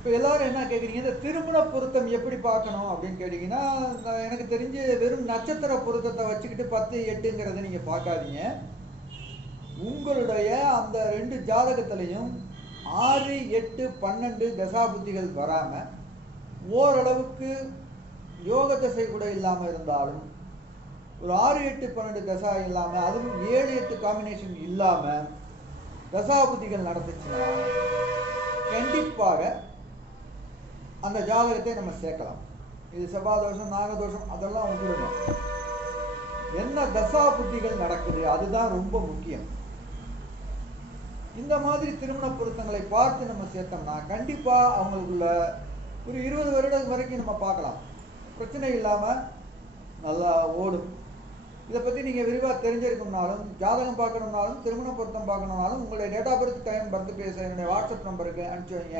இப்போ எல்லாரும் என்ன கேட்குறீங்க, இந்த திருமண பொருத்தம் எப்படி பார்க்கணும் அப்படின்னு கேட்டிங்கன்னா, எனக்கு தெரிஞ்சு வெறும் நட்சத்திர பொருத்தத்தை வச்சுக்கிட்டு 10, 8ங்கிறத நீங்க பார்க்காதீங்க. உங்களுடைய அந்த 2 ஜாதகத்திலையும் 6, 8, 12 தசாபுத்திகள் வராம, ஓரளவுக்கு யோக தசை கூட இல்லாம இருந்தாலும், ஒரு 6, 8, 12 தசா இல்லாம, அதுவும் 7, 8 காம்பினேஷன் இல்லாம தசாபுத்திகள் நடந்துச்சுன்னா, கண்டிப்பாக அந்த ஜாதகத்தை நம்ம சேர்க்கலாம். இது செவ்வாய் தோஷம், நாகதோஷம் அதெல்லாம் விட்டுடுங்க. என்ன தசா புத்திகள் நடக்குது அதுதான் ரொம்ப முக்கியம். இந்த மாதிரி திருமண பொருத்தங்களை பார்த்து நம்ம சேர்த்தோம்னா கண்டிப்பா அவங்களுக்குள்ள ஒரு 20 வருடம் வரைக்கும் நம்ம பார்க்கலாம். பிரச்சனை இல்லாம நல்லா ஓடும். இதை பத்தி நீங்க விரிவா தெரிஞ்சிருக்கணும்னாலும், ஜாதகம் பார்க்கணும்னாலும், திருமண பொருத்தம் பார்க்கணும்னாலும் உங்களுடைய date of birth, time, birth place என்னுடைய வாட்ஸ்அப் நம்பருக்கு அனுப்பிச்சு வைங்க.